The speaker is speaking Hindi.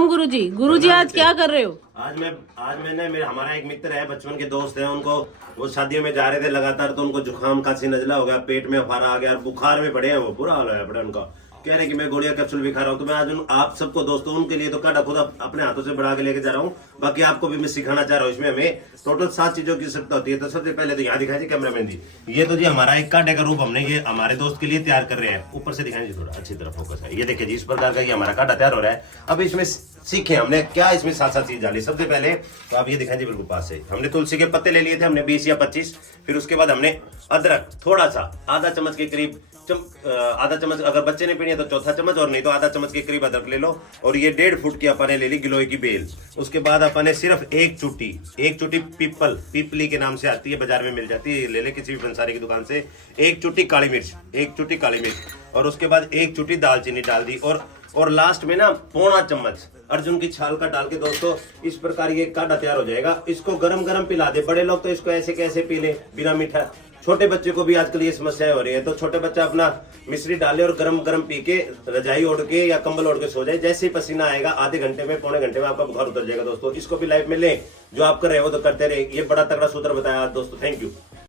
प्रणाम गुरुजी। गुरुजी आज क्या कर रहे हो? आज मैंने हमारा एक मित्र है, बचपन के दोस्त है, उनको वो शादियों में जा रहे थे लगातार, तो उनको जुकाम खांसी नजला हो गया, पेट में फारा आ गया और बुखार में पड़े हैं, वो बुरा हाल है पड़ा उनका। कह रहे कि मैं गोलियां कैप्सूल भी खा रहा हूँ। तो मैं आज आप सबको दोस्तों उनके लिए तो काढ़ा खुद अपने हाथों से बना के लेके जा रहा हूँ। बाकी आपको भी मैं सिखाना चाह रहा हूँ। इसमें हमें टोटल 7 चीजों की आवश्यकता होती है। तो सबसे पहले तो यहाँ दिखाई जी कैमरामैन जी, ये तो जी हमारा एक काढ़े का रूप हमने ये हमारे दोस्त के लिए तैयार कर रहे हैं। ऊपर से दिखाएं जी, थोड़ा अच्छी तरह फोकस है। ये देखिए जी, इस प्रकार का ये हमारा काढ़ा तैयार हो रहा है। अब इसमें सीखे हमने क्या इसमें 7 चीज डाली। सबसे पहले तो आप ये दिखाएं जी, बिल्कुल पास से हमने तुलसी के पत्ते ले लिए थे, हमने 20 या 25। फिर उसके बाद हमने अदरक थोड़ा सा, आधा चम्मच के करीब, आधा चम्मच, अगर बच्चे ने पीनी है तो चौथा चम्मच, और नहीं तो आधा चम्मच के करीब अदरक ले लो। और ये 1.5 फुट की अपन ने ले ली गिलोय की बेल। उसके बाद अपन ने सिर्फ एक चुट्टी पीपली के नाम से आती है, बाजार में मिल जाती है, ले ले किसी भी पंसारी की दुकान से। एक चुट्टी काली मिर्च, और उसके बाद एक चुट्टी दालचीनी डाल दी। और लास्ट में ना पौना चम्मच अर्जुन की छाल का डाल के दोस्तों इस प्रकार ये काढ़ा तैयार हो जाएगा। इसको गरम गरम पिला दे। बड़े लोग तो इसको ऐसे कैसे पी ले बिना मीठा। छोटे बच्चे को भी आजकल ये समस्याएं हो रही है, तो छोटे बच्चा अपना मिश्री डाले और गरम गरम पी के रजाई ओढ़ के या कंबल ओढ़ के सो जाए। जैसे ही पसीना आएगा आधे घंटे में, पौने घंटे में आपका बुखार उतर जाएगा। दोस्तों इसको भी लाइफ में लें, जो आप कर रहे हो तो करते रहे। ये बड़ा तगड़ा सूत्र बताया दोस्तों। Thank you.